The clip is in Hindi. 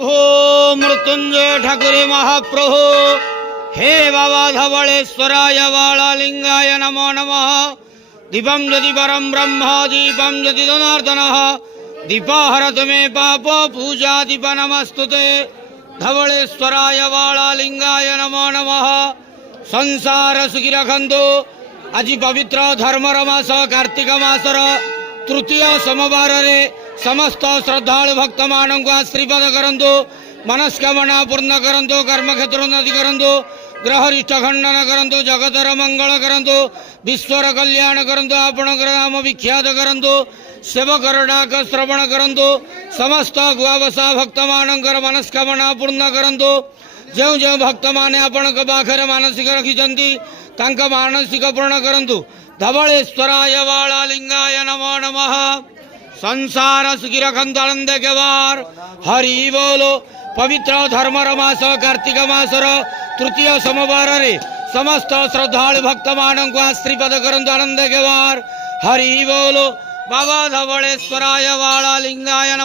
हो मृत्युंजय ठाकुरे महाप्रभु हे बाबा धवलेश्वराय वाळालिंगाय नमो नमः। दीपं यदि परं ब्रह्म दीपं यदि जनार्दनः दीपाहरत मे पाप पूजा दीप नमस्तुते। धवलेश्वराय वाळालिंगाय नमो नमः। संसार सुखी रखंतु। आज पवित्र धर्मर मास कार्तिक मासर तृतीय सोमवार रे समस्त श्रद्धालु भक्त मानक आशीर्वाद करंतु। मनस्कामना पूर्ण करंतु। कर्मक्षेत्र उन्नति करंतु। ग्रहरिष्ठ खंडन करंतु। जगतर मंगल करंतु। विश्वर कल्याण करंतु। आपणकर नाम विख्यात करंतु। सेवकर डाक श्रवण करंतु। समस्त गुआवसा भक्त मानकर मनस्कामना पूर्ण करंतु। जो जो भक्त माने आपणक पाखरे मानसिक रखिछंती तांका मानसिक पूर्ण करंतु। धवलेश्वराय वाळालिंगाय नमो नमः। संसार सुखी रखंतु आनंद के वार हरि बोलो। पवित्र धर्मर मास कार्तिक मासर तृतीय सोमवार रे समस्त श्रद्धालु भक्त मानक आशीर्वाद करंतु आनंद के वार हरि बोलो। बाबा धवलेश्वराय वाळालिंगाय नमः।